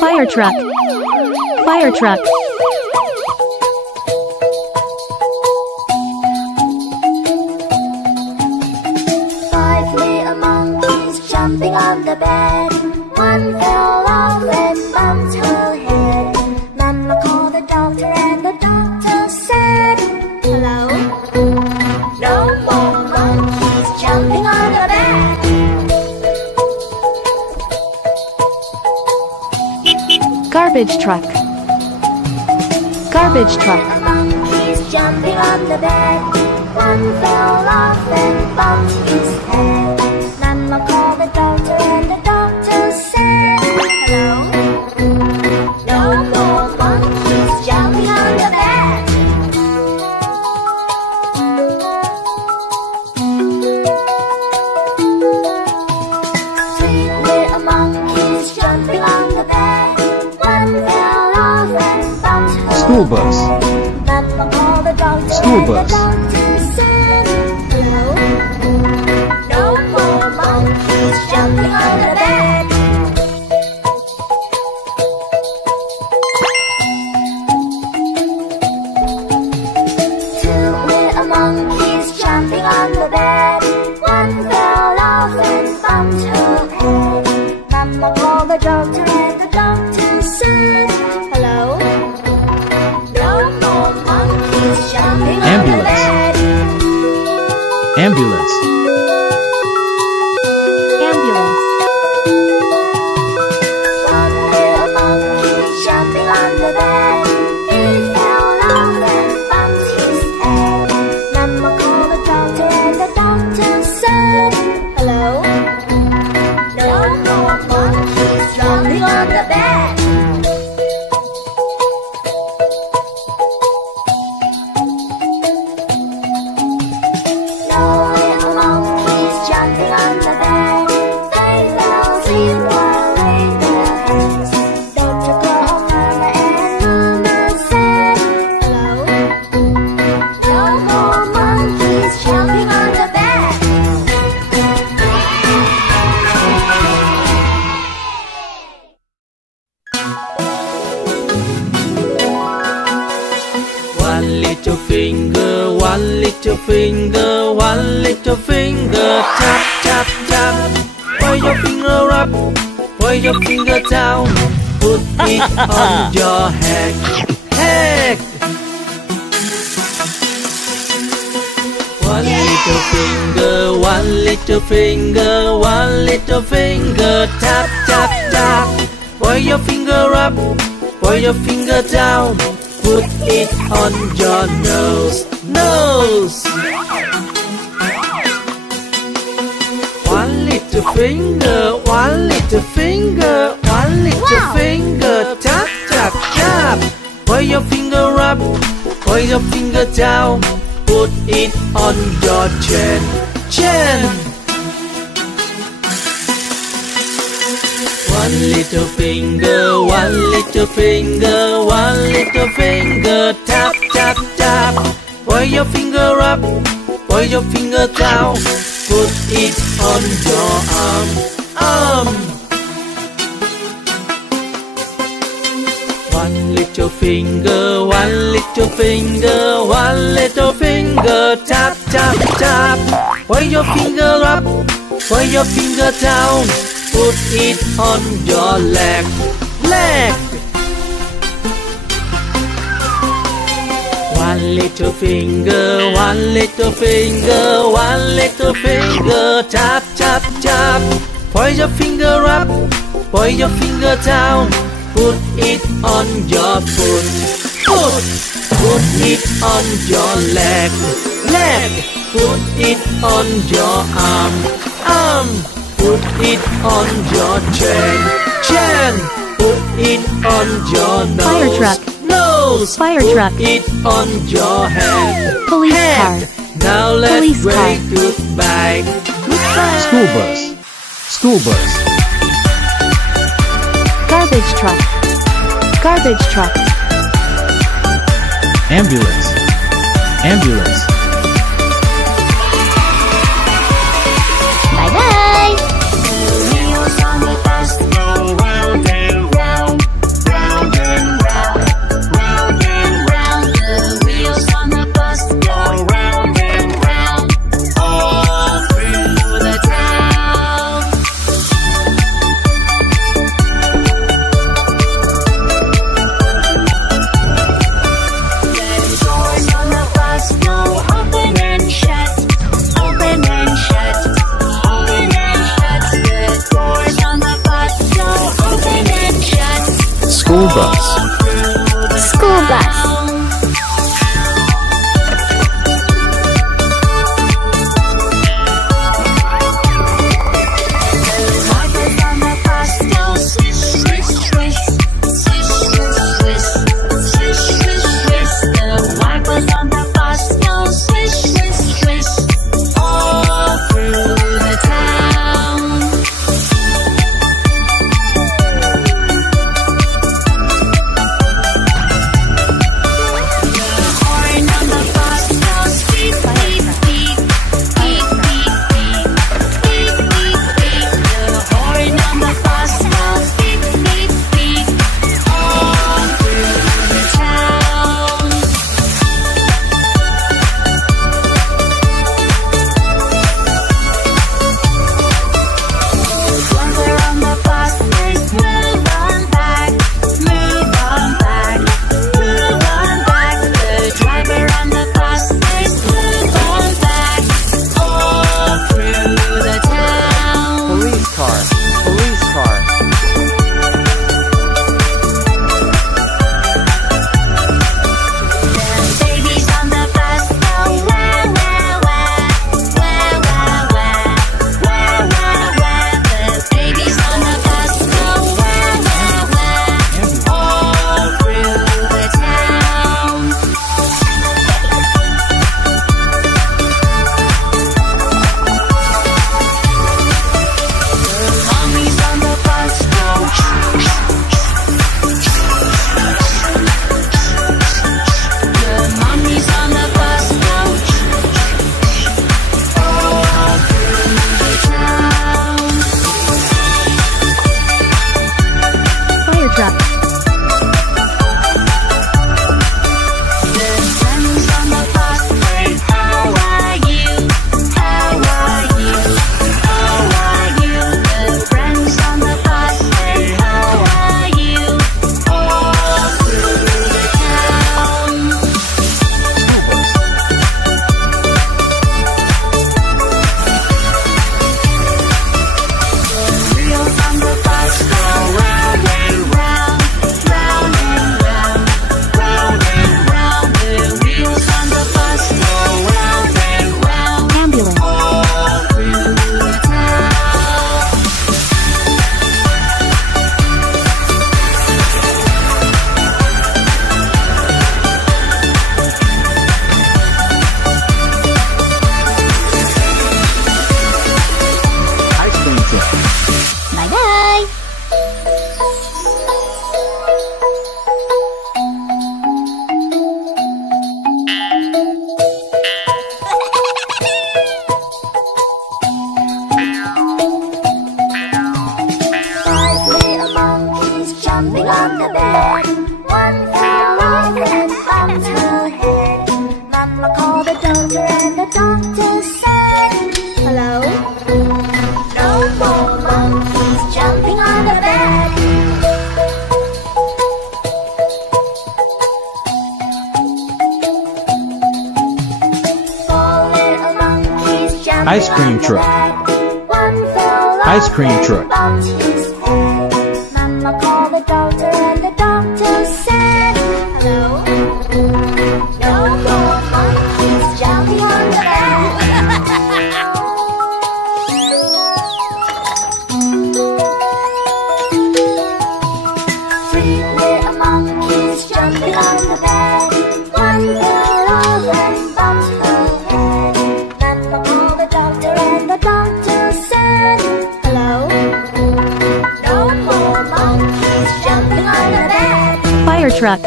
Fire truck. Fire truck. 5 little monkeys jumping on the bed. One fell off and bumped her head. Mama called the doctor and the doctor said, hello? No more monkeys jumping on the bed. Garbage truck. Garbage truck. Monkeys jumping on the bed. One fell off and bumped his head. Mama called the doctor and the doctor said, hello? No more monkeys jumping on the bed. Three little monkeys jumping on the bed. One fell off and bumped her. School bus. Mama called the doctor School and bus. the doctor said, hello? No more monkeys jumping on the bed. Two little monkeys jumping on the bed. One fell off and bumped her head. Mama called the doctor and the doctor said, hello? No more monkeys jumping on the bed. Ambulance. Ambulance. One little monkey jumping on the bed. He fell off and bumped his head. Mama called the doctor and the doctor said, hello? No more monkeys jumping on the bed. No little monkeys jumping on the bed. They fell asleep while laying their heads. They took off Mama and Mama said, hello? No more monkeys jumping on the bed. One little finger, one little finger, one little finger, tap, tap, tap. Where your finger up, where your finger down, put it on your head, head. One little finger, one little finger, one little finger, tap, tap, tap. Where your finger up, where your finger down, put it on your nose, nose. One little finger, one little finger, one little finger, tap, tap, tap. Where your finger up, where your finger down, put it on your chin, chin. One little finger, one little finger, one little finger, tap, tap, tap. Where your finger up, where your finger down, put it on your arm, arm. One little finger, one little finger, one little finger, tap, tap, tap. Where your finger up, where your finger down, put it on your leg, leg. One little finger, one little finger, one little finger, tap, tap, tap. Point your finger up, point your finger down, put it on your foot, foot. Put it on your leg, leg. Put it on your arm, arm. Put it on your chin, chin. Put it on your nose, Fire truck. nose. Fire Put truck. it on your head, Police head. car. Now let's Police say car. goodbye, goodbye. School bus. School bus. Garbage truck. Garbage truck. Ambulance. Ambulance. Bye bye. Wheels on the bus go round and round. School bus. School bus. Ice cream truck. Ice cream truck. Mama called the doctor and the doctor said, hello. No more monkeys jumping on the bed. Three little monkeys jumping on the bed. One fell off and bumped her head. Mama called the doctor and the doctor said, hello. No more monkeys jumping on the bed. Fire truck.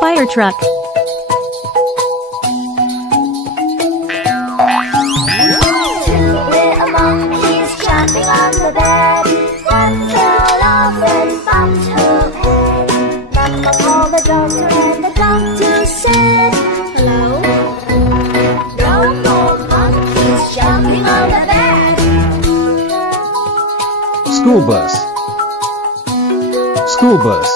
Fire truck. Two little monkeys jumping on the bed. One fell off and bumped her head. Mama called the doctor and the doctor said, hello. No more monkeys jumping on the bed. School bus. School bus.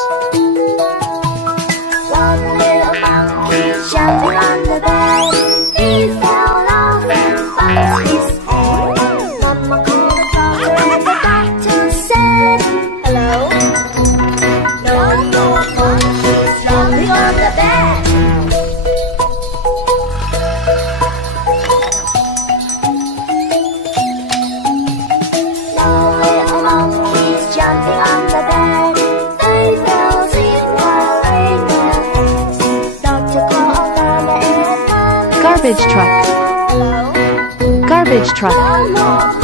One little monkey jumping on the bed. He fell off and bumped his head. Mama called the doctor and the doctor said, hello. No more Garbage truck. Hello? Garbage truck. No more